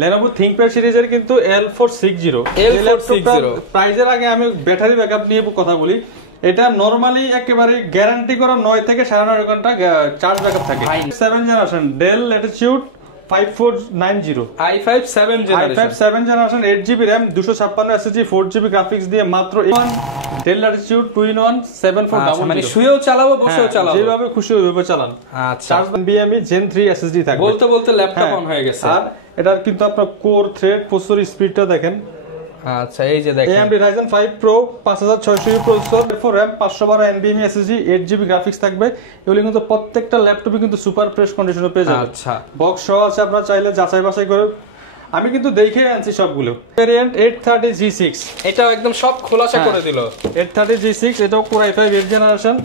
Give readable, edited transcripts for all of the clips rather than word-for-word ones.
Lenovo ThinkPad সিরিজের কিন্তু L460 প্রাইজের আগে আমি ব্যাটারি ব্যাকআপ নিয়ে কথা বলি। এটা নরমালি একেবারে গ্যারান্টি করা 9 থেকে 9.5 ঘন্টা চার্জ ব্যাকআপ থাকে। 7 generation Dell Latitude 5490 i5 7 generation 8GB RAM 256 SSD 4GB graphics দিয়ে মাত্র Dell Latitude 2-in-1 7400 মানে শুয়েও চালাবো বসেও চালাবো যেভাবে খুশি ওইভাবে চালান। আচ্ছা 4NVMe Gen 3 SSD থাকবে। বলতে বলতে ল্যাপটপ অন হয়ে গেছে। আর এটার কিন্তু আপনার কোর থ্রেড প্রসেসর স্পিডটা দেখেন। আচ্ছা এই যে দেখেন AMD Ryzen 5 Pro 5600 processor, RAM 512 NVMe SSD 8GB graphics থাকবে। এগুলো কিন্তু প্রত্যেকটা ল্যাপটপে কিন্তু সুপার ফ্রেশ কন্ডিশনে পেয়ে যাবেন। আচ্ছা বক্স সহ আছে, আপনারা চাইলে যাচাই বাছাই করে। আমি কিন্তু দেখে আনছি সবগুলো। ভেরিয়েন্ট 830G6 এটাও একদম সব খোলাসা করে দিল। 830G6 এটাও Core i5 8 generation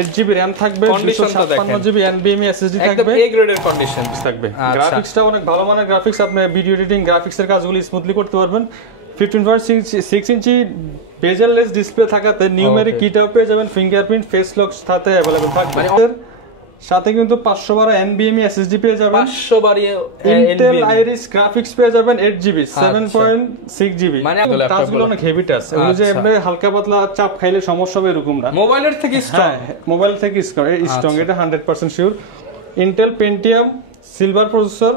8GB RAM থাকবে, 256GB NVMe SSD থাকবে, একদম এ গ্রেডের কন্ডিশন থাকবে। গ্রাফিক্সটা অনেক ভালো মানের গ্রাফিক্স, আপনি ভিডিও এডিটিং গ্রাফিক্সের কাজগুলো স্মুথলি করতে পারবেন। 15.6 ইঞ্চি বেজেললেস ডিসপ্লে থাকাতে নিউমেরিক কিটাও পেয়ে যাবেন, ফিঙ্গারপ্রিন্ট ফেস লক সাথে अवेलेबल থাকবে। সাথে কিন্তু 512 NVMe SSD পেয়ে যাবেন, 512 Intel Iris গ্রাফিক্স পেয়ে যাবেন 8GB 7.6GB। মানে টাচগুলো অনেক হেভি টাচ, এগুলো যে আপনি হালকা পাতলা চাপ খাইলে সমস্যা হবে এরকম না। মোবাইলের থেকে স্ট্রং, মোবাইল থেকে স্ট্রং, এটা 100% sure. Intel Pentium silver processor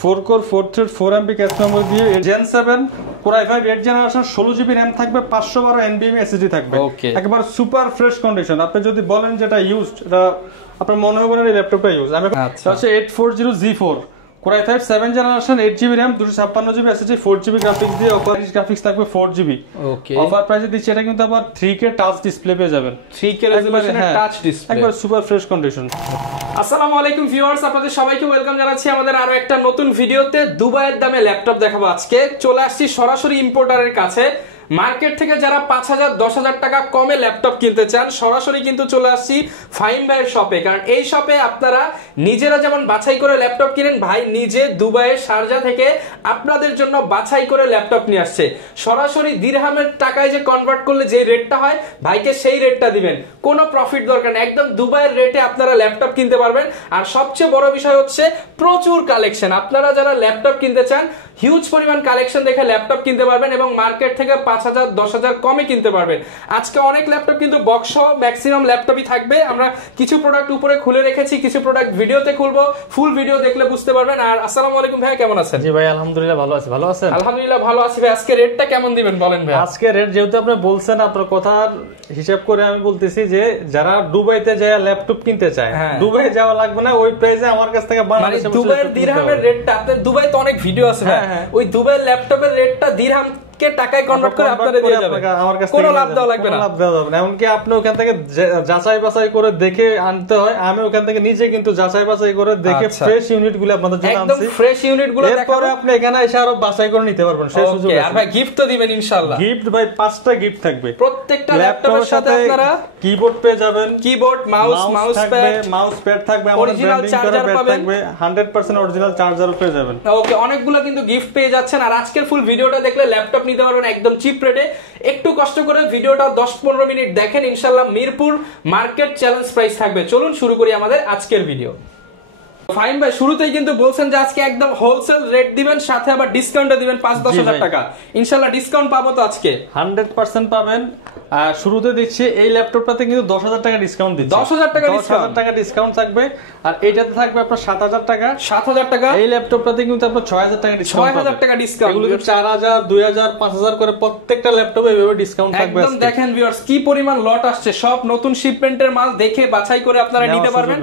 4 core 4 thread 4MB cache memory দিয়ে Gen 7 Core i5 8 generation 16GB RAM থাকবে, 512 NVMe SSD থাকবে। একেবারে সুপার ফ্রেশ কন্ডিশন। আপনি যদি বলেন যেটা ইউজড, এটা আপনার মনে হবে না এই ল্যাপটপটা ইউজ। আমি হচ্ছে 840G4 Core i5 7 generation 8GB RAM 256GB SSD 4GB graphics দিয়ে Iris গ্রাফিক্স থাকবে 4GB। ওকে অফার প্রাইসে দিচ্ছে। এটা কিন্তু আবার 3K টাচ ডিসপ্লে পেয়ে যাবেন, 3K রেজোলিউশনের টাচ ডিসপ্লে, একবার সুপার ফ্রেশ কন্ডিশন। আসসালামু আলাইকুম ভিউয়ার্স, আপনাদের সবাইকে ওয়েলকাম জানাচ্ছি আমাদের আরো একটা নতুন ভিডিওতে। দুবাইয়ের দামে ল্যাপটপ দেখাবো আজকে। চলে আসছি সরাসরি ইম্পোর্টারের কাছে। মার্কেট থেকে যারা 5,000-10,000 টাকা কমে ল্যাপটপ কিনতে চান, সরাসরি কিন্তু চলে আসছি ফাহিম ভাইয়ের শপে। কারণ এই শপে আপনারা নিজেরা যেমন বাছাই করে ল্যাপটপ কিনেন, ভাই নিজে দুবাইয়ের শারজা থেকে আপনাদের জন্য বাছাই করে ল্যাপটপ নিয়ে আসছে। সরাসরি দিরহামের টাকায় যে কনভার্ট করলে যে রেটটা হয়, ভাইকে সেই রেটটা দিবেন, কোনো প্রফিট দরকার নেই। একদম দুবাইয়ের রেটে আপনারা ল্যাপটপ কিনতে পারবেন। আর সবচেয়ে বড় বিষয় হচ্ছে প্রচুর কালেকশন। আপনারা যারা ল্যাপটপ কিনতে চান, হিউজ পরিমাণ কালেকশন দেখে ল্যাপটপ কিনতে পারবেন এবং মার্কেট থেকে 5,000-10,000 কমে কিনতে পারবেন। আজকে অনেক ল্যাপটপ কিন্তু বক্স সহ ম্যাক্সিমাম ল্যাপটপই থাকবে। আমরা কিছু প্রোডাক্ট উপরে খুলে রেখেছি, কিছু প্রোডাক্ট ভিডিওতে খুলবো, ফুল ভিডিও দেখলে বুঝতে পারবেন। আর আসসালামু আলাইকুম ভাই, কেমন আছেন? জি ভাই আলহামদুলিল্লাহ ভালো আছি। ভালো আছেন? আলহামদুলিল্লাহ ভালো আছি ভাই। আজকে রেটটা কেমন দিবেন বলেন ভাই? আজকে রেট যেহেতু আপনি বলছেন, আপনার কথার হিসাব করে আমি বলতেছি যে যারা দুবাইতে যায় ল্যাপটপ কিনতে চায়, দুবাই যাওয়া লাগবে না, ওই প্রাইসে আমার কাছ থেকে বাংলাদেশে দুবাইয়ের দিরহামের রেটটা, আপনাদের দুবাই তো অনেক ভিডিও আছে ভাই, ওই দুবাইয়ের ল্যাপটপের রেটটা দিরহাম টাকায় কনভার্ট করে আপনারা দিয়ে যাবেন, আমার কাছে কোনো লাভ দেওয়া লাগবে না। লাভ দেওয়া যাবে না। এমনকি আপনি ওখান থেকে যাচাই বাছাই করে দেখে আনতে হয়। আমি ওখান থেকে নিজে কিন্তু যাচাই বাছাই করে দেখে ফ্রেশ ইউনিটগুলো আপনাদের জন্য আনছি, একদম ফ্রেশ ইউনিটগুলো দেখাবো। আপনি এখানে এসে আরো বাছাই করে নিতে পারবেন, সেই সুযোগ আছে। আর ভাই গিফট তো দিবেন ইনশাআল্লাহ। গিফট ভাই 5টা গিফট থাকবে। প্রত্যেকটা ল্যাপটপের সাথে আপনারা কিবোর্ড পেয়ে যাবেন, keyboard, mouse pad, mouse pad থাকবে, অরিজিনাল চার্জার পাবেন, 100% অরিজিনাল চার্জারও পেয়ে যাবেন। ওকে, অনেকগুলো কিন্তু গিফট পেয়ে যাচ্ছেন। আর আজকের ফুল ভিডিওটা দেখলে ল্যাপটপ নিতে পারবেন একদম চিপ রেটে। একটু কষ্ট করে ভিডিওটা 10-15 মিনিট দেখেন, ইনশাআল্লাহ মিরপুর মার্কেট চ্যালেঞ্জ প্রাইস থাকবে। চলুন শুরু করি আমাদের আজকের ভিডিও। ফাহিম ভাই শুরুতেই কিন্তু বলছেন যে আজকে একদম হোলসেল রেট দিবেন, সাথে আবার ডিসকাউন্টও দিবেন 5-10,000 টাকা। ইনশাআল্লাহ ডিসকাউন্ট পাবো তো আজকে? 100% পাবেন। শুরুতে দিচ্ছি এই ল্যাপটপটাতে কিন্তু 10,000 টাকা ডিসকাউন্ট দিচ্ছি। 10,000 টাকা ডিসকাউন্ট থাকবে। আর এইটাতে থাকবে আপনার 7,000 টাকা। 7,000 টাকা। এই ল্যাপটপটাতে কিন্তু আপনার 6,000 টাকা ডিসকাউন্ট। 6,000 টাকা ডিসকাউন্ট। এগুলো 4,000, 2,000, 5,000 করে প্রত্যেকটা ল্যাপটপে এভাবে ডিসকাউন্ট থাকবে। একদম দেখেন ভিউয়ার্স কি পরিমাণ লট আসছে, সব নতুন শিপমেন্টের মাল দেখে বাছাই করে আপনারা নিতে পারবেন।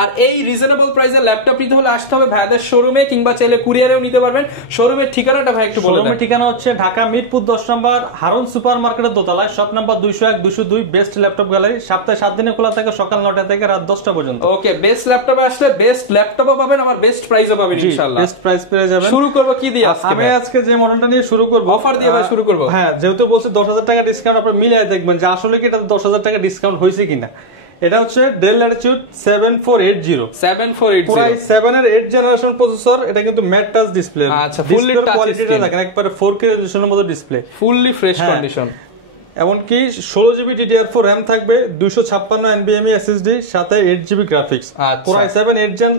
আর এই রিজনেবল প্রাইসে ল্যাপটপ নিতে হলে আসতে হবে ভাইদের শোরুমে, কিংবা চাইলে কুরিয়ারেও নিতে পারবেন। শোরুমের ঠিকানাটা ভাই একটু বলে দেন। শোরুমের ঠিকানা হচ্ছে ঢাকা মিরপুর 10 নম্বর হারুন সুপার মার্কেটের দোতলায়, shop number 201, 202, best laptop gallery. সপ্তাহে 7 দিনে খোলা থাকে, সকাল 9টা থেকে রাত 10টা পর্যন্ত। ওকে, বেস্ট ল্যাপটপে আসলে বেস্ট ল্যাপটপও পাবেন, আমার বেস্ট প্রাইসও পাবেন ইনশাআল্লাহ। বেস্ট প্রাইস পেয়ে যাবেন। শুরু করব কি দিয়ে আজকে? আমি আজকে যে মডেলটা নিয়ে শুরু করব, অফার দিয়ে ভাই শুরু করব। হ্যাঁ, যেহেতু বলছি 10,000 টাকা ডিসকাউন্ট, আপনি মিলিয়ে দেখবেন যে আসলে কি এটা 10,000 টাকা ডিসকাউন্ট হয়েছে কিনা। এটা হচ্ছে Dell Latitude 7480 পুরো 7 এর 8 জেনারেশন প্রসেসর। এটা কিন্তু ম্যাট টাচ ডিসপ্লে। আচ্ছা, ফুললি টাচ কোয়ালিটিটা দেখেন, একবারে 4K রেজোলিউশনের মতো ডিসপ্লে, ফুললি ফ্রেশ কন্ডিশন। এমনকি 16GB DDR4 RAM থাকবে, 256 NVMe SSD, সাথে 8GB graphics. Core i7 8 Gen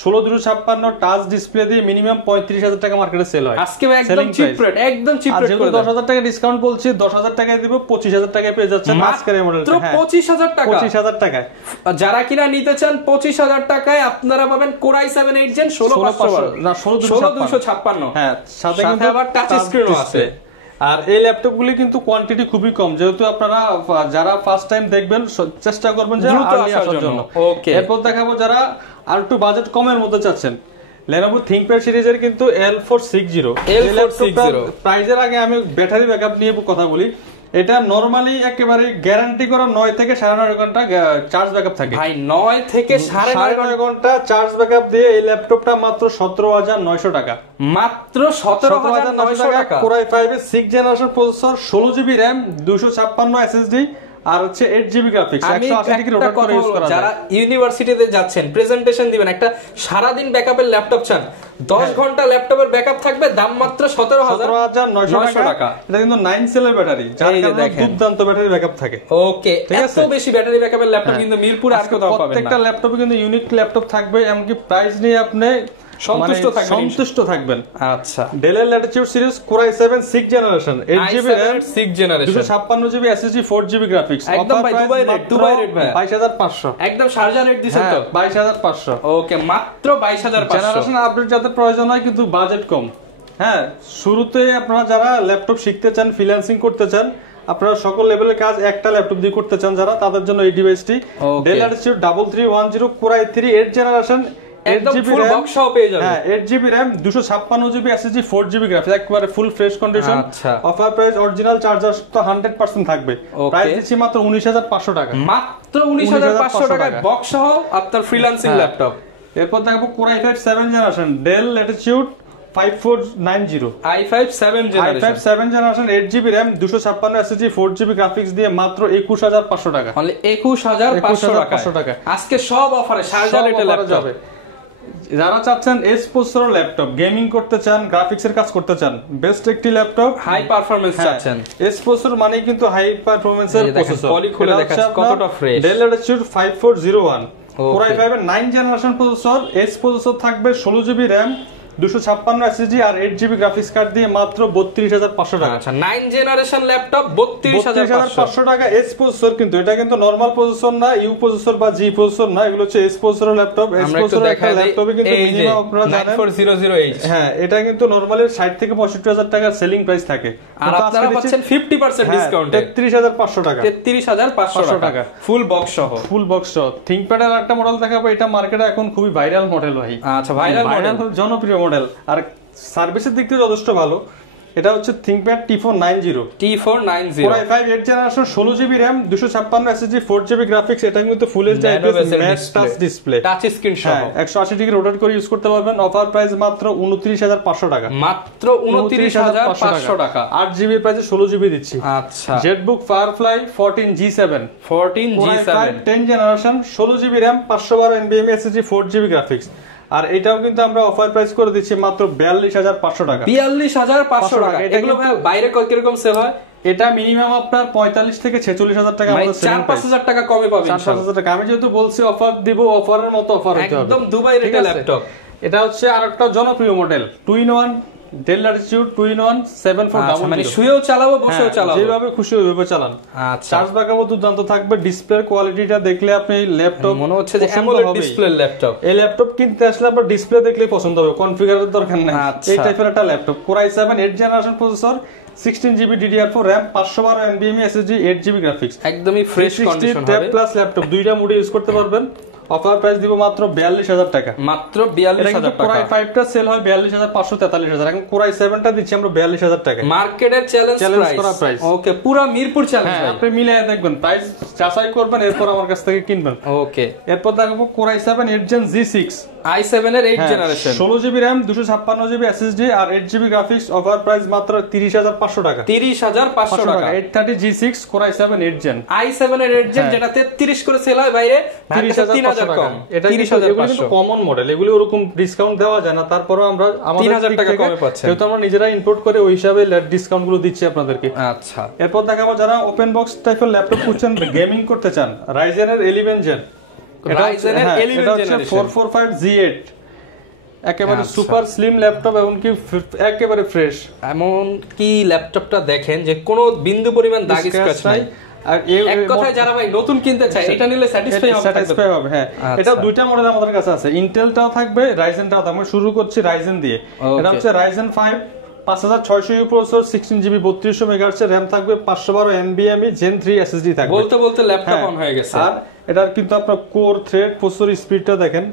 16256 touch display দিয়ে মিনিমাম 35000 টাকা মার্কেটে সেল হয় আজকে একদম চিপ রেট, একদম চিপ রেট করে 10000 টাকা ডিসকাউন্ট বলছি, 10000 টাকায় দিব, 25000 টাকায় পেয়ে যাচ্ছেন আজকের এই মডেলটা। মাত্র 25000 টাকা, 25000 টাকায় যারা কিনা নিতে চান 25000 টাকায় আপনারা পাবেন Core i7 8 Gen 16500 না 16256। হ্যাঁ, সাথে কিন্তু আবার টাচ স্ক্রিনও আছে। আর এই ল্যাপটপগুলি কিন্তু কোয়ান্টিটি খুবই কম, যেহেতু আপনারা যারা ফার্স্ট টাইম দেখবেন চেষ্টা করবেন যে দ্রুত আর্লি আসার জন্য। ওকে, এরপর দেখাবো যারা আর একটু বাজেট কমের মধ্যে চাচ্ছেন, Lenovo ThinkPad সিরিজের কিন্তু L460 প্রাইজের আগে আমি ব্যাটারি ব্যাকআপ নিয়ে কথা বলি। এটা নরমালি একেবারে গ্যারান্টি করা 9 থেকে 9.5 ঘন্টা চার্জ ব্যাকআপ থাকে। ভাই 9 থেকে 9.5 ঘন্টা চার্জ ব্যাকআপ দিয়ে এই ল্যাপটপটা মাত্র 17900 টাকা, মাত্র 17900 টাকা। Core i5 এর 6th generation processor, 16GB RAM, 256 SSD আর হচ্ছে 8GB গ্রাফিক্স, 180 ডিগ্রি রোটেট করে ইউজ করা যায়। যারা ইউনিভার্সিটিতে যাচ্ছেন, প্রেজেন্টেশন দিবেন, একটা সারা দিন ব্যাকআপের ল্যাপটপ চান, 10 ঘন্টা ল্যাপটপের ব্যাকআপ থাকবে, দাম মাত্র 17900 টাকা। এটা কিন্তু 9 সেলের ব্যাটারি, যার কারণে দুর্দান্ত ব্যাটারি ব্যাকআপ থাকে। ওকে, এত বেশি ব্যাটারি ব্যাকআপের ল্যাপটপ কিন্তু মিরপুরে আর কোথাও পাবেন না। প্রত্যেকটা ল্যাপটপে কিন্তু ইউনিক ল্যাপটপ থাকবে, এমনকি প্রাইস নিয়ে আপনি সন্তুষ্ট থাকবেন। আচ্ছা, Dell Latitude series Core i7 6th generation, 8GB RAM, 6th generation, 256GB SSD, 4GB graphics, একদম ভাই দুবাই রেট ভাই, 22500, একদম শারজা রেট দিছেন তো, 22500। ওকে, মাত্র 22500। জেনারেশন আপডেট যাদের প্রয়োজন হয় কিন্তু বাজেট কম, হ্যাঁ, শুরুতে আপনারা যারা ল্যাপটপ শিখতে চান, ফ্রিল্যান্সিং করতে চান, আপনারা সকল লেভেলের কাজ একটা ল্যাপটপ দিয়ে করতে চান যারা, তাদের জন্য এই ডিভাইসটি Dell Latitude 3310 Core i3 8th generation, একদম ফুল বক্স সহ পেয়ে যাবেন। হ্যাঁ, 8GB RAM, 256GB SSD, 4GB graphics, একবারে full fresh condition. Offer price original charger তো 100% থাকবে। প্রাইস দিচ্ছি মাত্র 19500 টাকা, মাত্র 19500 টাকায় বক্স সহ আপনার ফ্রিল্যান্সিং ল্যাপটপ। এরপর দেখো Core i5 7th generation, Dell Latitude 5490 i5 7 generation, 8GB RAM, 256 SSD, 4GB graphics দিয়ে মাত্র 21500 টাকা, অনলি 21500 টাকা। আজকে সব অফারে শারজা রেটে ল্যাপটপ। যারা চাচ্ছেন এস প্রসেসর ল্যাপটপ, গেমিং করতে চান, গ্রাফিক্সের কাজ করতে চান, বেস্ট একটি ল্যাপটপ, হাই পারফরম্যান্স চাচ্ছেন, এস প্রসেসর মানেই কিন্তু হাই পারফরম্যান্সের প্রসেসর। পলি খুলে দেখাচ্ছি কতটা fresh. Dell Latitude 5401 Core i5 এর 9th generation processor, S processor থাকবে, 16GB RAM, 256 SSD আর 8GB গ্রাফিক্স কার্ড দিয়ে মাত্র 32500 টাকা। আচ্ছা, 9 জেনারেশন ল্যাপটপ 32500 টাকা। এস প্রসেসর, কিন্তু এটা কিন্তু নরমাল প্রসেসর না, ইউ প্রসেসর বা জি প্রসেসর না, এগুলো হচ্ছে S processor laptop. S processor একটা ল্যাপটপে কিন্তু মিনিমাম আপনারা জানেন 9400H, হ্যাঁ, এটা কিন্তু নরমালি 60 থেকে 65000 টাকা সেলিং প্রাইস থাকে, আর আপনারা পাচ্ছেন 50% ডিসকাউন্টে 33500 টাকা, 33500 টাকা ফুল বক্স সহ। ThinkPad এর একটা মডেল দেখাবো, এটা মার্কেটে এখন খুবই ভাইরাল মডেল ভাই। আচ্ছা, ভাইরাল মডেল, জনপ্রিয় মডেল, আর সার্ভিসের দিক থেকে যথেষ্ট ভালো। এটা হচ্ছে ThinkPad T490 Core i5 8th generation, 16GB RAM, 256 SSD, 4GB graphics, এটা কিন্তু full HD mat touch display, touch screen সহ, 180 ডিগ্রি রোটেট করে ইউজ করতে পারবেন। অফার প্রাইস মাত্র 29500 টাকা, মাত্র 29500 টাকা। 8GB প্রাইসে 16GB দিচ্ছি। আচ্ছা, ZBook Firefly 14G7 10th generation, 16GB RAM, 512 NVMe SSD, 4GB graphics, আর এটাও কিন্তু আমরা অফার প্রাইস করে দিচ্ছি মাত্র 42500 টাকা। 42500 টাকা। এগুলো বাইরে কিরকম সেল হয়? এটা মিনিমাম আপনার 45 থেকে 46000 টাকা, আমাদের 4-5000 টাকা কমে পাবেন। 4-5000 টাকা। আমি যেহেতু বলছি অফার দিব, অফারের মতো অফার হতে হবে, একদম দুবাই রেটে ল্যাপটপ। এটা হচ্ছে আরেকটা জনপ্রিয় model, 2-in-1 Dell Latitude 2-in-1 7400, মানে শুয়েও চালাবো, বসেও চালাবো, যেভাবে খুশি ওইভাবে চালান। আচ্ছা, চার্জ ব্যাকআপও দুর্দান্ত থাকবে। ডিসপ্লের কোয়ালিটিটা দেখলে আপনি ল্যাপটপ মনে হচ্ছে যে অ্যামোলেড ডিসপ্লে ল্যাপটপ। এই ল্যাপটপ কিনতে আসলে আপনার ডিসপ্লে দেখলেই পছন্দ হবে, কনফিগারের দরকার নাই, এই টাইপের একটা laptop. Core i7 8th generation processor, 16GB DDR4 RAM, 512 NVMe SSD, 8GB graphics, একদমই ফ্রেশ কন্ডিশন হবে। ট্যাব প্লাস ল্যাপটপ, দুইটা মোডে ইউজ করতে পারবেন। অফার প্রাইস দিব মাত্র 42000 টাকা, মাত্র 42000 টাকা। Core i5 টা সেল হয় 42500 এখন Core i7 টা দিচ্ছি আমরা 42000 টাকা, মার্কেটের চ্যালেঞ্জ প্রাইস। ওকে, পুরো মিরপুর চ্যালেঞ্জ ভাই, আপনি মিলায়ে দেখবেন, প্রাইস যাচাই করবেন, এরপর আমার কাছ থেকে কিনবেন। ওকে, এরপর দেখাবো Core i7 8th Gen Z6 i7 এর 8th generation, 16GB RAM, 256GB SSD আর 8GB গ্রাফিক্স। অফার প্রাইস মাত্র 30500 টাকা, 30500 টাকা। 830 G6 Core i7 8th Gen, i7 এর 8th Gen, যেটা 33 করে সেল হয় বাইরে, 3000 কম। এটা কিন্তু কমন মডেল, এগুলো ওরকম ডিসকাউন্ট দেওয়া যায় না, তারপরও আমরা আমাদের 3000 টাকা কমে পাচ্ছেন, যেহেতু আমরা নিজেরা ইম্পোর্ট করে ওই হিসাবে ডিসকাউন্ট গুলো দিচ্ছি আপনাদেরকে। আচ্ছা, এরপর দেখাবো যারা ওপেন বক্স টাইপের ল্যাপটপ খুঁজছেন, গেমিং করতে চান, Ryzen এর 11 Gen, Ryzen এর 11 জেনারেশন 445 Z8 একেবারে সুপার স্লিম ল্যাপটপ এবং কি একেবারে ফ্রেশ। এমন কি ল্যাপটপটা দেখেন যে কোনো বিন্দু পরিমাণ দাগ স্ক্র্যাচ নাই। আর এক কথায় যারা ভাই নতুন কিনতে চায় এটা নিলে স্যাটিসফাই হবে। হ্যাঁ, এটা দুইটা মডেল আমাদের কাছে আছে, ইন্টেলটাও থাকবে, রাইজেনটাও থাকবে। শুরু করছি রাইজেন দিয়ে। এটা হচ্ছে Ryzen 5 5600 processor, 16GB 3200 megahertz RAM থাকবে, 512 NVMe Gen 3 SSD থাকবে। বলতে ল্যাপটপ অন হয়ে গেছে। আর এটার কিন্তু আপনার কোর থ্রেড প্রসেসর স্পিডটা দেখেন।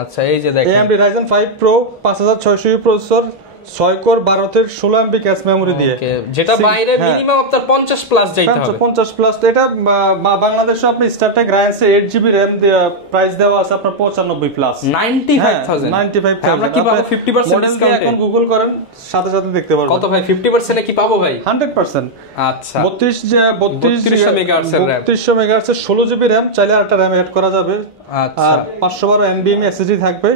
আচ্ছা, এই যে দেখেন AMD Ryzen 5 Pro 5600 processor, 6 core 12 থেকে 16 MB ক্যাশ মেমরি দিয়ে, যেটা বাইরে মিনিমাম আপনার 50 প্লাস যাইতে হবে। 50 প্লাস। তো এটা বাংলাদেশে আপনি Star Tech Ryzen 8GB RAM price দেওয়া আছে আপনার 95 প্লাস, 95000। আমরা কি পাবো 50% ডিসকাউন্টে? এখন গুগল করেন, সাথে সাথে দেখতে পারবেন। কত ভাই 50% এ কি পাবো ভাই? 100%। আচ্ছা, 3200 megahertz RAM, 3200 megahertz 16GB RAM, চাইলে আরেকটা RAM এড করা যাবে। আচ্ছা, আর 512 NVMe SSD থাকবে।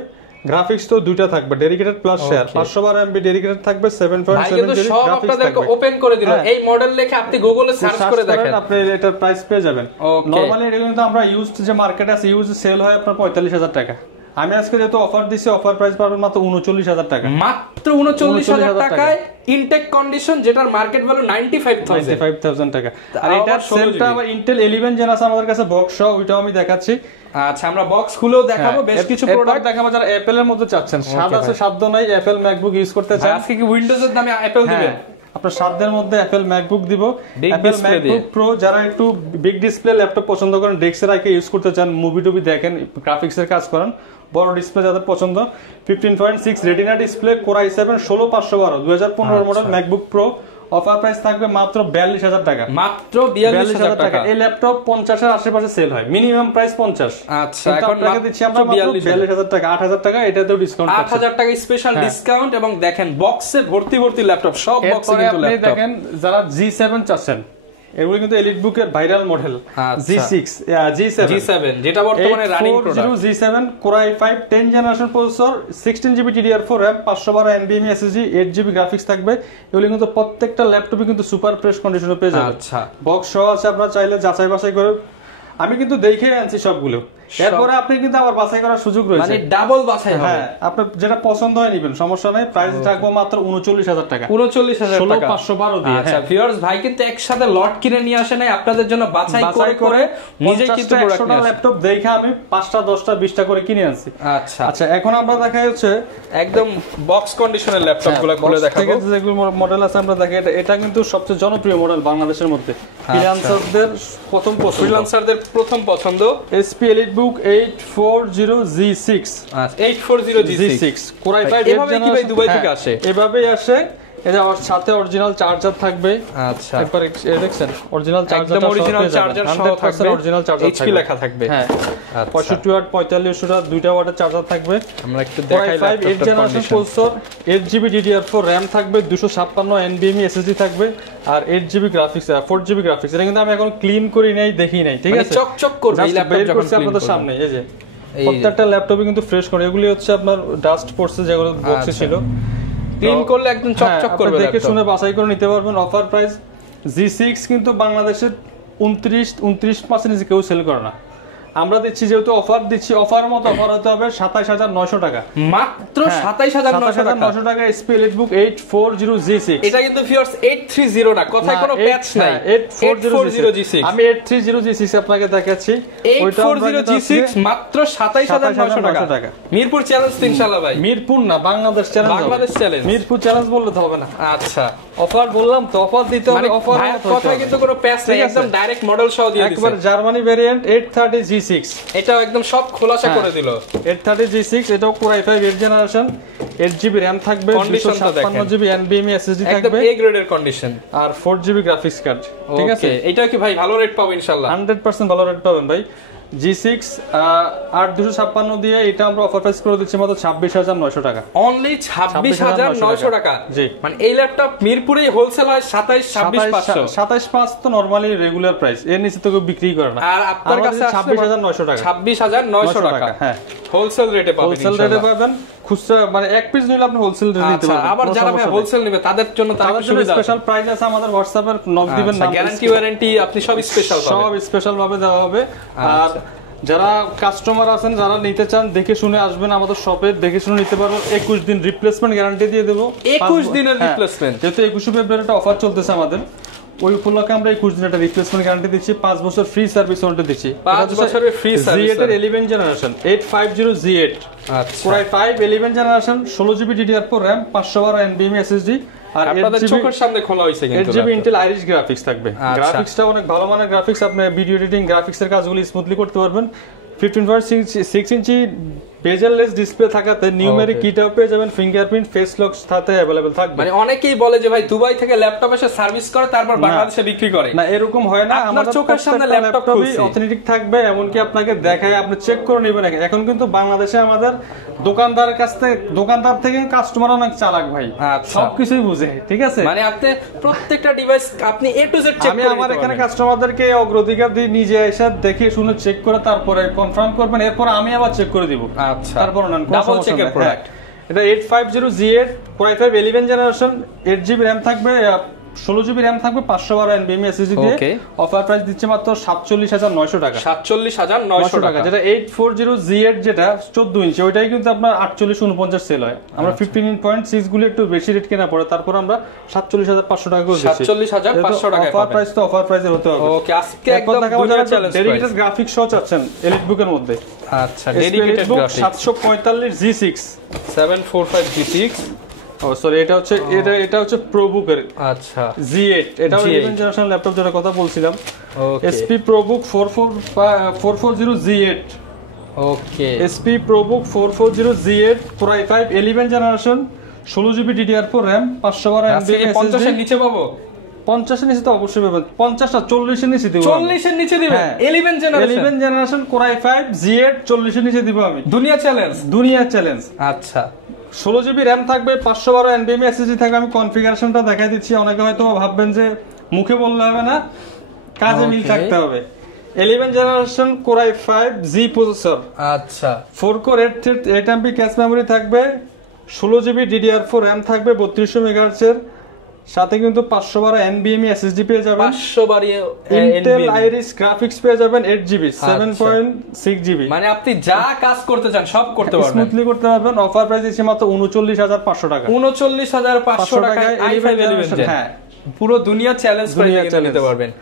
গ্রাফিক্স তো দুইটা থাকবে, dedicated plus share. 512 MB dedicated থাকবে, 7.7 ইঞ্চি সব আপনাদেরকে ওপেন করে দিল। এই মডেল লিখে আপনি গুগলে সার্চ করে দেখেন, আপনি এটার প্রাইস পেয়ে যাবেন। নরমালি এটা কিন্তু আমরা ইউজড যে মার্কেটে আছে, ইউজ সেল হয় আপনার 45000 টাকা। আমি আজকে যেহেতু অফার দিছি, অফার প্রাইস পাবেন মাত্র 39000 টাকা। মাত্র 39000 টাকায় ইনটেক কন্ডিশন, যেটার মার্কেট ভ্যালু 95000 টাকা। আর এটা সেলটা আবার ইন্টেল 11 জেন আছে আমাদের কাছে বক্স সহ, ওইটাও আমি দেখাচ্ছি। আচ্ছা, আমরা বক্স খুলেও দেখাবো, বেশ কিছু প্রোডাক্ট দেখাবো যারা অ্যাপল এর মধ্যে চাচ্ছেন। স্বাদ আছে, সাধ্য নাই, অ্যাপল ম্যাকবুক ইউজ করতে চান। আজকে কি উইন্ডোজ এর দামে অ্যাপল দিবেন? আপনার সাধ্যের মধ্যে অ্যাপল ম্যাকবুক দিব। অ্যাপল ম্যাকবুক প্রো, যারা একটু বিগ ডিসপ্লে ল্যাপটপ পছন্দ করেন, ডেস্কের আগে ইউজ করতে চান, মুভি টুভি দেখেন, গ্রাফিক্সের কাজ করেন, বড় ডিসপ্লে যাদের পছন্দ, 15.6 retina display, core i7 16512 2015 model MacBook pro, offer price থাকবে মাত্র 42000 টাকা। মাত্র 42000 টাকা। এই ল্যাপটপ 50 এর আশেপাশে সেল হয়, মিনিমাম প্রাইস 50। আচ্ছা, এখন টাকা দিচ্ছি আমরা মাত্র 42000 টাকা, 8000 টাকা এটাতেও ডিসকাউন্ট আছে। 8000 টাকা স্পেশাল ডিসকাউন্ট। এবং দেখেন বক্সে ভর্তি ল্যাপটপ, সব বক্সে কিন্তু ল্যাপটপ। দেখেন যারা G7 চাচ্ছেন, এগুলো কিন্তু এলিট বুকের ভাইরাল মডেল। G7 যেটা বর্তমানে running product. G7 Core i5 10 generation processor, 16GB DDR4 RAM, 512 NVMe SSD, 8GB graphics থাকবে। এগুলো কিন্তু প্রত্যেকটা ল্যাপটপে কিন্তু সুপার ফ্রেশ কন্ডিশনে পেয়ে যাবেন। আচ্ছা, বক্স সহ আছে, আপনারা চাইলে যাচাই বাছাই করে, আমি কিন্তু দেখে আনছি সবগুলো। এরপরে আপনি কিন্তু আবার বাছাই করার সুযোগ রয়েছে, মানে ডাবল বাছাই হবে। হ্যাঁ, আপনি যেটা পছন্দ হয় নেবেন, সমস্যা নাই। প্রাইস রাখবো মাত্র 39000 টাকা, 39000 টাকা, 16512 দিয়ে। আচ্ছা ভিউয়ার্স, ভাই কিন্তু একসাথে লট কিনে নিয়ে আসে নাই, আপনাদের জন্য বাছাই করে নিজে কিন্তু প্রোডাক্ট নিয়ে আসে। ল্যাপটপ দেখে আমি 5টা 10টা 20টা করে কিনে আনছি। আচ্ছা আচ্ছা, এখন আমরা দেখাই হচ্ছে একদম বক্স কন্ডিশনের ল্যাপটপগুলো খুলে দেখাবো। যেগুলো মডেল আছে আমরা দেখাই। এটা কিন্তু সবচেয়ে জনপ্রিয় মডেল বাংলাদেশের মধ্যে, ফ্রিল্যান্সারদের প্রথম পছন্দ। HP EliteBook 840G6। আচ্ছা, 840G6 Core i5 এভাবে কি ভাই দুবাই থেকে আসে? এভাবেই আসে। এটা আমার সাথে অরিজিনাল চার্জার থাকবে। আচ্ছা, একবার দেখছেন অরিজিনাল চার্জার, একদম অরিজিনাল চার্জার সহ থাকবে, অরিজিনাল চার্জার HP লেখা থাকবে। হ্যাঁ, 65 ওয়াট 45 ওয়াট দুইটা ওয়াটের চার্জার থাকবে। আমরা একটু দেখাই ল্যাপটপের 8 generation processor, 8GB DDR4 RAM থাকবে, 256 NVMe SSD থাকবে, আর 8GB গ্রাফিক্স, 4GB গ্রাফিক্স। এটা কিন্তু আমি এখন ক্লিন করি নাই, দেখি নাই, ঠিক আছে? চকচক করবে এই ল্যাপটপ যখন আপনাদের সামনে। এই যে প্রত্যেকটা ল্যাপটপে কিন্তু ফ্রেশ করে, এগুলি হচ্ছে আপনার ডাস্ট পড়ছে যেগুলো বক্সে ছিল, ক্লিন করলে একদম চকচক করবে। দেখে শুনে বাছাই করে নিতে পারবেন। অফার প্রাইস G6 কিন্তু বাংলাদেশের 29% কেউ সেল করে না। আমরা দিচ্ছি, যেহেতু অফার দিচ্ছি, অফার মতো অফার হতে হবে 27900 টাকা, মাত্র 27900 টাকা। HP EliteBook 840G6। এটা কিন্তু ভিউয়ার্স 830 না, কথায় কোনো প্যাচ নাই, 840G6। আমি 830G6 আপনাকে দেখাচ্ছি। 840G6 মাত্র 27900 টাকা। মিরপুর চ্যালেঞ্জ ইনশাআল্লাহ ভাই। মিরপুর না, Bangladesh challenge. Bangladesh challenge, Mirpur challenge বললে তো হবে না। আচ্ছা, অফার বললাম তো, অফার দিতে হবে। অফার কথায় কিন্তু কোনো প্যাচ নাই, একদম ডাইরেক্ট মডেল সহ দিয়ে দিয়েছে। একবার জার্মানি ভেরিয়েন্ট 830G6। এটাও একদম সব খোলাসা করে দিল। 830G6, এটাও Core i5 8 generation, 8GB RAM থাকবে, 256GB NVMe SSD থাকবে, একদম এ গ্রেডের কন্ডিশন, আর 4GB গ্রাফিক্স কার্ড। ঠিক আছে, এটা কি ভাই ভালো রেট পাবো ইনশাআল্লাহ? 100% ভালো রেট পাবেন ভাই। G6 8256 দিয়ে এটা আমরা অফার প্রাইস করে দিচ্ছি মাত্র 26900 টাকা। অনলি 26900 টাকা। জি, মানে এই ল্যাপটপ মিরপুরে হোলসেল হয় 27500। 27500 তো নরমালি রেগুলার প্রাইস, এর নিচে তো কেউ বিক্রি করে না। আর আপনার কাছে 26900 টাকা, 26900 টাকা। হ্যাঁ, হোলসেল রেটে পাবেন, হোলসেল রেটে পাবেন। খুচরা মানে এক পিস নিলে আপনি হোলসেল রেটে নিতে পারবেন। আবার যারা হোলসেল নেবে তাদের জন্য স্পেশাল প্রাইস আছে, আমাদের হোয়াটসঅ্যাপে নক দিবেন, গ্যারান্টি ওয়ারেন্টি আপনি সব স্পেশাল পাবেন, সব স্পেশাল ভাবে দেওয়া হবে। আর যারা কাস্টমার আছেন যারা নিতে চান দেখে শুনে আসবেন আমাদের শপে, দেখে শুনে নিতে পারবেন। 21 দিন রিপ্লেসমেন্ট গ্যারান্টি দিয়ে দেবো। 21 দিনের রিপ্লেসমেন্ট, যেহেতু 21 ফেব্রুয়ারি একটা অফার চলতেছে আমাদের, ওই উপলক্ষে আমরা 21 দিনের একটা রিপ্লেসমেন্ট গ্যারান্টি দিচ্ছি, 5 বছর ফ্রি সার্ভিস ওয়ারেন্টি দিচ্ছি। 5 বছরের ফ্রি সার্ভিস। Z8 এর 11 জেনারেশন 850 Z8, আচ্ছা Core i5 11 generation 16GB DDR4 RAM 512 NVMe SSD, আর আপনাদের চোখের সামনে খোলা হইছে কিন্তু 8GB ইন্টেল আইরিশ গ্রাফিক্স থাকবে। গ্রাফিক্সটা অনেক ভালো মানের গ্রাফিক্স, আপনি ভিডিও এডিটিং গ্রাফিক্সের কাজগুলো স্মুথলি করতে পারবেন। 15.6 ইঞ্চি বেজেললেস ডিসপ্লে থাকাতে নিউমেরিক কিটাও পেয়ে যাবেন, ফিঙ্গারপ্রিন্ট ফেস লক সাথে अवेलेबल থাকবে। মানে অনেকেই বলে যে ভাই দুবাই থেকে ল্যাপটপ এসে সার্ভিস করে তারপর বাংলাদেশে বিক্রি করে, না এরকম হয় না। আমাদের চোখের সামনে ল্যাপটপই অথেন্টিক থাকবে, এমনকি আপনাকে দেখায় আপনি চেক করে নেবেন। এখন কিন্তু বাংলাদেশে আমাদের দোকানদারের কাছ থেকে, দোকানদার থেকে কাস্টমার অনেক চালাক ভাই, সবকিছুই বুঝে, ঠিক আছে। মানে আপনি প্রত্যেকটা ডিভাইস আপনি এ টু জেড চেক আমি আমার এখানে কাস্টমারদেরকে অগ্রাধিকার দিই, নিজে এসে দেখে শুনে চেক করে তারপরে কনফার্ম করবেন, এরপর আমি আবার চেক করে দিব। আচ্ছা তারপর না ডাবল চেকের প্রোডাক্ট। এটা 850 Z8 Core i5 11 generation 8GB RAM থাকবে, 16GB RAM থাকবে, 512 NVMe SSD দিয়ে। অফার প্রাইস দিচ্ছে মাত্র 47,900 টাকা। 47,900 টাকা। যেটা 840 Z8 যেটা 14 ইঞ্চি, ওইটাই কিন্তু আপনার 4849 সেল হয়। আমরা 15.6 গুলো একটু বেশি রেট কেনা পড়ে, তারপর আমরা 47,500 টাকা করে দিচ্ছি। 47,500 টাকা অফার প্রাইস তো অফার প্রাইসে হতে হবে। ওকে, আজকে একদম দুনিয়া চ্যালেঞ্জ প্রাইস। ডেডিকেটেড গ্রাফিক্স সহ চাচ্ছেন এলিট বুকের মধ্যে। আচ্ছা ডেডিকেটেড গ্রাফিক্স 745 G6 745 G6। ও সরি, এটা হচ্ছে প্রোবুকের আচ্ছা Z8, এটা 11 জেনারেশন ল্যাপটপ যেটা কথা বলছিলাম। ওকে SP ProBook 440 Z8, ওকে SP ProBook 440 Z8 Core i5 11 generation 16GB DDR4 RAM 512 NVMe SSD। 50 এর নিচে পাবো? 50 এর নিচে তো অবশ্যই পাবেন, 50 না 40 এর নিচে দিব। 40 এর নিচে দিবেন? 11 জেনারেশন Core i5 Z8 40 এর নিচে দিব আমি। দুনিয়া চ্যালেঞ্জ, দুনিয়া চ্যালেঞ্জ। আচ্ছা 16GB RAM থাকবে, 512 NVMe SSD থাকবে। আমি কনফিগারেশনটা দেখাই দিচ্ছি, অনেকে হয়তো ভাববেন যে মুখে বললে হবে না, কাজে মিল থাকতে হবে। 11 generation Core i5 Z processor, আচ্ছা 4 কোর 8MB ক্যাশ মেমরি থাকবে, 16GB DDR4 RAM থাকবে 3200 MHz এর সাথে কিন্তু 512 NVMe SSD পেয়ে যাবেন, 512 ইন্টেল আইরিশ গ্রাফিক্স পেয়ে যাবেন 8GB 7.6GB। মানে আপনি যা কাজ করতে চান সব করতে পারবেন, স্মুথলি করতে পারবেন। অফার প্রাইস দিচ্ছি মাত্র 39,500 টাকা। 39,500 টাকায় i5 11 হ্যাঁ, পুরো দুনিয়া চ্যালেঞ্জ প্রাইসে নিতে পারবেন।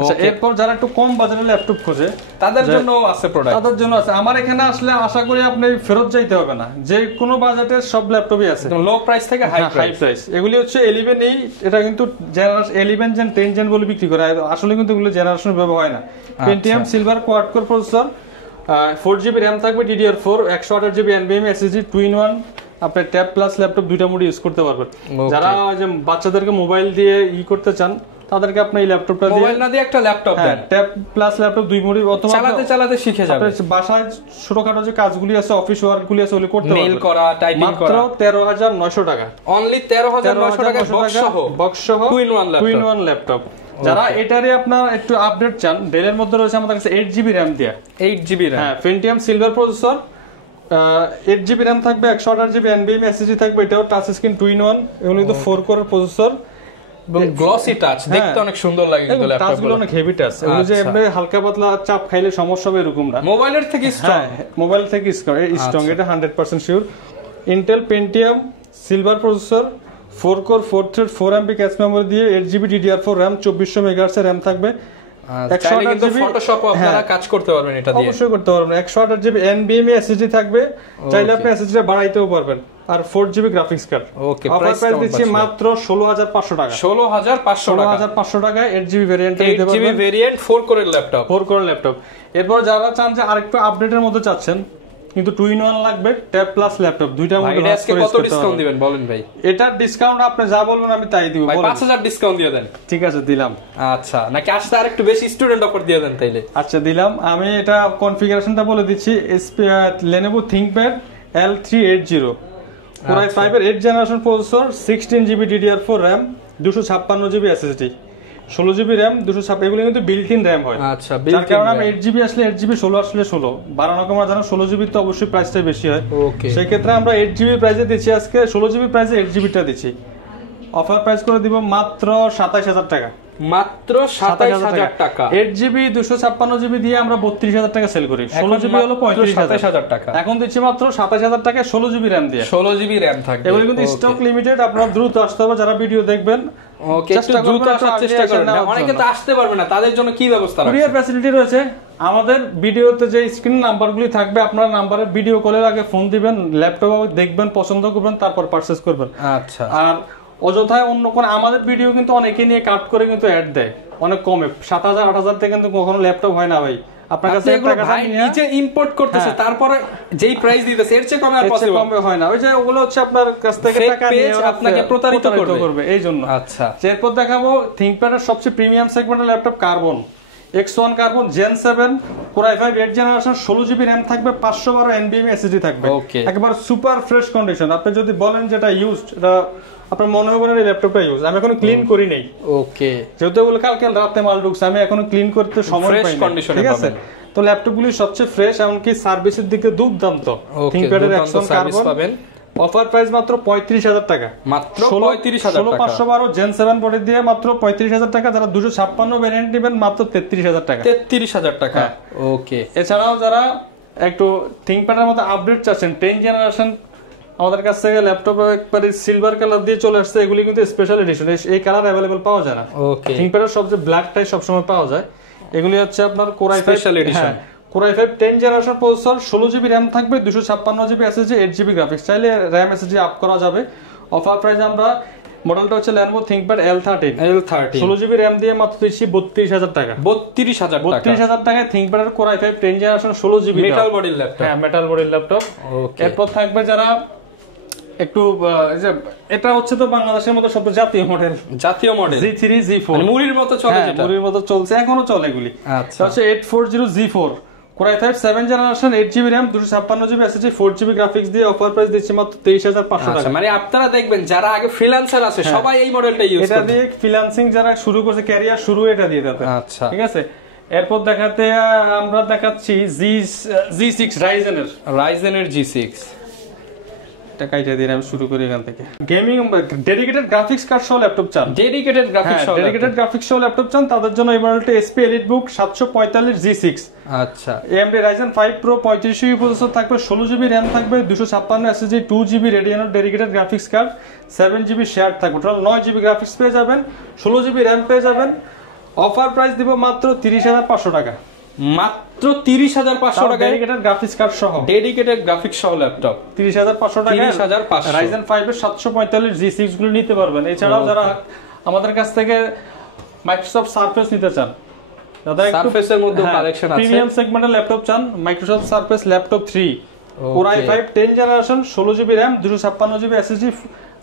আচ্ছা এরপর যারা একটু কম বাজেটের ল্যাপটপ খোঁজে তাদের জন্য আছে প্রোডাক্ট, তাদের জন্য আছে। আমার এখানে আসলে আশা করি আপনি ফেরত যাইতে হবে না, যে কোনো বাজেটের সব ল্যাপটপই আছে, লো প্রাইস থেকে হাই প্রাইস। এগুলি হচ্ছে 11 এই, এটা কিন্তু জেনারেশন 11 জেন 10 জেন বলে বিক্রি করে, আসলে কিন্তু এগুলো জেনারেশন ভাবে হয় না। Pentium silver quad core processor, 4GB RAM থাকবে DDR4, 128GB NVMe SSD 2-in-1। আপনি ট্যাব প্লাস ল্যাপটপ দুইটা মোড ইউজ করতে পারবেন। যারা যে বাচ্চাদেরকে মোবাইল দিয়ে করতে চান তাদেরকে আপনি এই ল্যাপটপটা দিয়ে, মোবাইল না দিয়ে একটা ল্যাপটপ দেন, ট্যাব প্লাস ল্যাপটপ দুই মোড অথবা চালাতে শিখে যাবে। বাসায় ছোটখাটো যে কাজগুলি আছে, অফিস ওয়ার্কগুলি আছে, ওগুলো করতে পারবেন। মেইল করা, টাইপিং করা, মাত্র 13,900 টাকা। অনলি 13,900 টাকা বক্স সহ 2-in-1 ল্যাপটপ। যারা এটারে আপনার একটু আপডেট চান, ডেলের মধ্যে রয়েছে আমাদের কাছে 8GB RAM দেয়া, 8GB RAM, হ্যাঁ Pentium silver processor, 8GB RAM থাকবে, 128GB NVMe SSD থাকবে। এটাও টাচ স্ক্রিন 2-in-1, এগুলো কিন্তু 4 কোরের প্রসেসর, গ্লসি টাচ, দেখতে অনেক সুন্দর লাগে কিন্তু ল্যাপটপগুলো অনেক হেভি টাচ। এগুলো যে এমনি হালকা পাতলা চাপ খাইলে সমস্যা হবে এরকম না, মোবাইলের থেকে স্ট্রং, মোবাইল থেকে স্ট্রং, এটা 100% sure. Intel Pentium silver processor, 4 core 4 thread 4MB cache memory দিয়ে, 8GB DDR4 RAM 2400 MHz এর RAM থাকবে। চাইলে কিন্তু ফটোশপে আপনারা কাজ করতে পারবেন এটা দিয়ে, অবশ্যই করতে পারবেন। 128GB NVMe SSD থাকবে, চাইলে আপনি SSD টা বাড়াইতেও পারবেন, আর 4GB গ্রাফিক্স কার্ড। ওকে, প্রাইস দিচ্ছি মাত্র 16,500 টাকা। 16,500 টাকায় 8GB ভেরিয়েন্ট নিতে পারবেন, 8GB ভেরিয়েন্ট 4 কোরের ল্যাপটপ, 4 কোরের ল্যাপটপ। এরপর যারা চান যে আরেকটু আপডেটের মধ্যে চাচ্ছেন কিন্তু 2-in-1 লাগবে, ট্যাব প্লাস ল্যাপটপ দুইটা মধ্যে এটা আজকে কত ডিসকাউন্ট দিবেন বলেন ভাই? এটা ডিসকাউন্ট আপনি যা বলবেন আমি তাই দিব। ভাই 5,000 ডিসকাউন্ট দিয়ে দেন। ঠিক আছে দিলাম। আচ্ছা, নাকি আসতে আরেকটু বেশি স্টুডেন্ট অফার দিয়ে দেন তাইলে? আচ্ছা দিলাম। আমি এটা কনফিগারেশনটা বলে দিচ্ছি। Lenovo ThinkPad L380 Core i5 এর 8 generation processor, 16GB DDR4 RAM, 256GB SSD, 16GB RAM 256, এগুলো কিন্তু বিল্ট ইন RAM হয়। আচ্ছা, যার কারণে আমি 8GB আসলে 8GB, 16 আসলে 16 বাড়ানো কমানো জানা, 16GB তো অবশ্যই প্রাইসটা বেশি হয়। ওকে, সেই ক্ষেত্রে আমরা 8GB প্রাইসে দিচ্ছি আজকে, 16GB প্রাইসে 8GB টা দিচ্ছি। অফার প্রাইস করে দিব মাত্র 27,000 টাকা। মাত্র 27000 টাকা। 8GB 256GB দিয়ে আমরা 32000 টাকা সেল করি। 16GB হলো 35000 টাকা। এখন দিচ্ছি মাত্র 27000 টাকা 16GB RAM দিয়ে। 16GB RAM থাকবে। এগুলো কিন্তু স্টক লিমিটেড, আপনারা দ্রুত আসতে হবে যারা ভিডিও দেখবেন। ওকে, দ্রুত আসার চেষ্টা করবেন। অনেকে তো আসতে পারবে না, তাদের জন্য কি ব্যবস্থা আছে? কুরিয়ার ফ্যাসিলিটি রয়েছে। আমাদের ভিডিওতে যে স্ক্রিন নাম্বারগুলি থাকবে, আপনার নাম্বারে ভিডিও কলের আগে ফোন দিবেন, ল্যাপটপ দেখবেন, পছন্দ করবেন, তারপর পারচেজ করবেন। আচ্ছা। আর অযথায় অন্য কোন আমাদের ভিডিও কিন্তু অনেকে নিয়ে কাট করে কিন্তু অ্যাড দেয় অনেক কমে, 7000 8000 থেকে কিন্তু কখনো ল্যাপটপ হয় না ভাই। আপনার কাছে ভাই নিজে ইম্পোর্ট করতেছে, তারপরে যেই প্রাইস দিতেছে এর চেয়ে কমে আর পসিবল কমে হয় না। ওই যে ওগুলো হচ্ছে আপনার কাছ থেকে টাকা নিয়ে আপনাকে প্রতারিত করবে এই জন্য। আচ্ছা, এরপর দেখাবো থিংকপ্যাডের সবচেয়ে প্রিমিয়াম সেগমেন্টের laptop carbon X1 carbon Gen 7 Core i5 8 generation 16GB RAM থাকবে, 512 NVMe SSD থাকবে, একেবারে সুপার ফ্রেশ কন্ডিশন। আপনি যদি বলেন যেটা ইউজড, এটা আপনার মনে হবে না এই ল্যাপটপটা ইউজ। আমি এখনো ক্লিন করি নাই। ওকে, যেহেতু ওগুলো কালকে রাতে মাল ঢুকছে, আমি এখনো ক্লিন করতে সময় পাই না। ঠিক আছে, তো ল্যাপটপগুলি সবচেয়ে ফ্রেশ, এমনকি সার্ভিসের দিকে দুর্দান্ত। থিংকপ্যাডের X1 কার্বন অফার প্রাইস মাত্র 35000 টাকা, মাত্র 35000 টাকা। 16512 Gen 7 বডি দিয়ে মাত্র 35000 টাকা। যারা 256 ভ্যারিয়েন্ট নেবেন মাত্র 33000 টাকা। 33000 টাকা। ওকে, এছাড়াও যারা একটু থিংকপ্যাডের মতো আপডেট চাচ্ছেন, 10 জেনারেশন আমাদের কাছ থেকে ল্যাপটপ একবারে সিলভার কালার দিয়ে চলে আসছে। এগুলি কিন্তু স্পেশাল এডিশন, এই কালার अवेलेबल পাওয়া যায় না। ওকে, থিংকপ্যাডের সবচেয়ে ব্ল্যাকটাই সবসময় পাওয়া যায়। এগুলি হচ্ছে আপনার Core i5 special edition, Core i5 10 generation processor, 16GB RAM থাকবে, 256GB SSD, 8GB গ্রাফিক্স। চাইলে RAM SSD আপ করা যাবে। অফার প্রাইস আমরা মডেলটা হচ্ছে Lenovo ThinkPad L13 16GB RAM দিয়ে মাত্র দিচ্ছি 32000 টাকা। 32000 টাকায় ThinkPad এর Core i5 10 generation 16GB metal বডির ল্যাপটপ। হ্যাঁ, মেটাল বডির ল্যাপটপ। এরপর থাকবে যারা একটু এটা হচ্ছে তো বাংলাদেশের মতো সব জাতীয় মডেল G3 G4 মুড়ির মতো চলে, যেটা মুড়ির মতো চলছে, এখনো চলে এগুলি। আচ্ছা, হচ্ছে 840 G4 Core i5 7 generation 8GB RAM 256GB SSD 4GB graphics দিয়ে অফার প্রাইস দিচ্ছি মাত্র 23500 টাকা। মানে আপনারা দেখবেন যারা আগে ফ্রিল্যান্সার আছে সবাই এই মডেলটা ইউজ করে। এটা দিয়ে ফ্রিল্যান্সিং যারা শুরু করছে, ক্যারিয়ার শুরু এটা দিয়ে দিতে। আচ্ছা, ঠিক আছে। এরপর দেখাতে আমরা দেখাচ্ছি G6 রাইজেনের G6। কাইটা দিয়ে আমি শুরু করি এখান থেকে। গেমিং ডেডিকেটেড গ্রাফিক্স কার্ড সহ ল্যাপটপ চান, ডেডিকেটেড গ্রাফিক্স সহ ল্যাপটপ চান, তাদের জন্য এই মডেলটা HP EliteBook 745 G6। আচ্ছা, AMD Ryzen 5 Pro 3500 প্রসেসর থাকবে, 16GB RAM থাকবে, 256 SSD, 2GB Radeon dedicated graphics card, 7GB share থাকবে। টোটাল 9GB গ্রাফিক্স পেয়ে যাবেন, 16GB RAM পেয়ে যাবেন। অফার প্রাইস দিব মাত্র 30500 টাকা। মাত্র 30500 টাকা ডেডিকেটেড গ্রাফিক্স কার্ড সহ, ডেডিকেটেড গ্রাফিক্স সহ ল্যাপটপ 30500 টাকা। 30500 Ryzen 5 এর 745 G6 গুলো নিতে পারবেন। এছাড়াও যারা আমাদের কাছ থেকে মাইক্রোসফট সারফেস নিতে চান, দাদা একটু সারফেসের মধ্যে কালেকশন আছে, প্রিমিয়াম সেগমেন্টের ল্যাপটপ চান, Microsoft surface laptop 3 Core i5 10 generation 16GB RAM 256GB SSD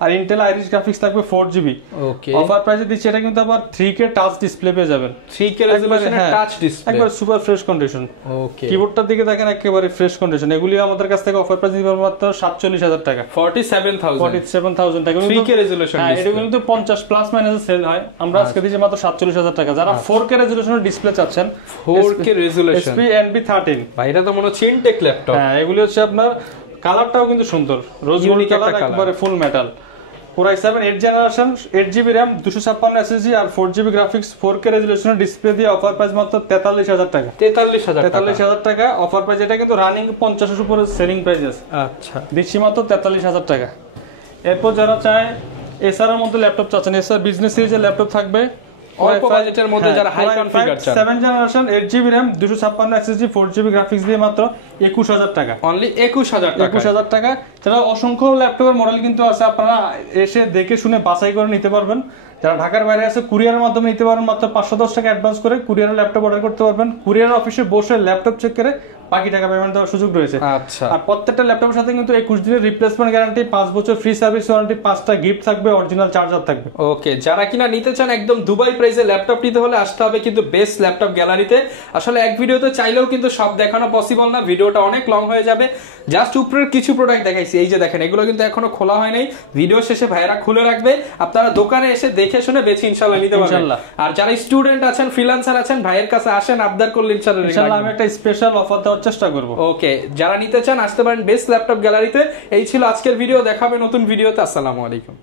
আর ইন্টেল আইরিস গ্রাফিক্স থাকবে 4GB। ওকে, অফার প্রাইসে দিচ্ছি। এটা কিন্তু আবার 3K টাচ ডিসপ্লে পেয়ে যাবেন, 3K রেজোলিউশনের টাচ ডিসপ্লে, একবার সুপার ফ্রেশ কন্ডিশন। ওকে, কিবোর্ডটার দিকে দেখেন একেবারে ফ্রেশ কন্ডিশন। এগুলি আমাদের কাছ থেকে অফার প্রাইস দিবেন মাত্র 47000 টাকা, 47000 টাকা। 3K রেজোলিউশন এটা কিন্তু 50 প্লাস মাইনাস সেল হয়, আমরা আজকে দিচ্ছি মাত্র 47000 টাকা। যারা 4K রেজোলিউশনের ডিসপ্লে চাচ্ছেন, 4K রেজোলিউশন HP NB13 ভাই, এটা তো মনে হচ্ছে ইনটেক ল্যাপটপ। হ্যাঁ, এগুলি হচ্ছে আপনার কালারটাও কিন্তু সুন্দর, রোজ গোল্ড কালার, একবারে ফুল metal. Core i7 8 generation 8GB RAM 256 SSD আর 4GB গ্রাফিক্স 4K রেজোলিউশনের ডিসপ্লে দিয়ে অফার প্রাইস মাত্র 43000 টাকা। 43000 টাকা অফার প্রাইস। এটা কিন্তু রানিং 50 এর উপরে সেলিং প্রাইস আছে। আচ্ছা, দিচ্ছি মাত্র 43000 টাকা। এরপর যারা চায় এসআর এর মধ্যে ল্যাপটপ চাচ্ছেন, এসআর বিজনেস সিরিজের ল্যাপটপ থাকবে অল্প বাজেটের মধ্যে, যারা হাই কনফিগার চান, 7 generation 8GB RAM 256 SSD 4GB graphics দিয়ে মাত্র 21000 টাকা। অনলি 21000 টাকা। তারা অসংখ্য ল্যাপটপের মডেল কিন্তু আছে, আপনারা এসে দেখে শুনে বাছাই করে নিতে পারবেন। যারা ঢাকার বাইরে আছে কুরিয়ারের মাধ্যমে নিতে পারবেন, মাত্র 510 টাকা অ্যাডভান্স করে কুরিয়ারের ল্যাপটপ অর্ডার করতে পারবেন। কুরিয়ার অফিসে বসে ল্যাপটপ চেক করে বাকি টাকা পেমেন্ট দেওয়ার সুযোগ রয়েছে। আচ্ছা, আর প্রত্যেকটা ল্যাপটপের সাথে কিন্তু 21 দিনের রিপ্লেসমেন্ট গ্যারান্টি, 5 বছর ফ্রি সার্ভিস ওয়ারেন্টি, 5টা গিফট থাকবে, অরিজিনাল চার্জার থাকবে। ওকে, যারা কিনা নিতে চান একদম দুবাই প্রাইসে ল্যাপটপ নিতে হলে আসতে হবে কিন্তু বেস্ট ল্যাপটপ গ্যালারিতে। আসলে এক ভিডিওতে চাইলেও কিন্তু সব দেখানো পসিবল না, ভিডিওটা অনেক লং হয়ে যাবে। জাস্ট উপরের কিছু প্রোডাক্ট দেখাইছি, এই যে দেখেন, এগুলো কিন্তু এখনো খোলা হয় নাই। ভিডিও শেষে ভাইরা খুলে রাখবে, আপনারা দোকানে এসে দেখে শুনে বেছে ইনশাআল্লাহ নিতে পারবেন। আর যারা স্টুডেন্ট আছেন, ফ্রিল্যান্সার আছেন, ভাইয়ের কাছে আসেন, আবদার করলে ইনশাআল্লাহ আমি একটা স্পেশাল অফার দেওয়ার চেষ্টা করব। ওকে, যারা নিতে চান আসতে পারেন বেস্ট ল্যাপটপ গ্যালারিতে। এই ছিল আজকের ভিডিও, দেখাবে নতুন ভিডিওতে। আসসালামু আলাইকুম।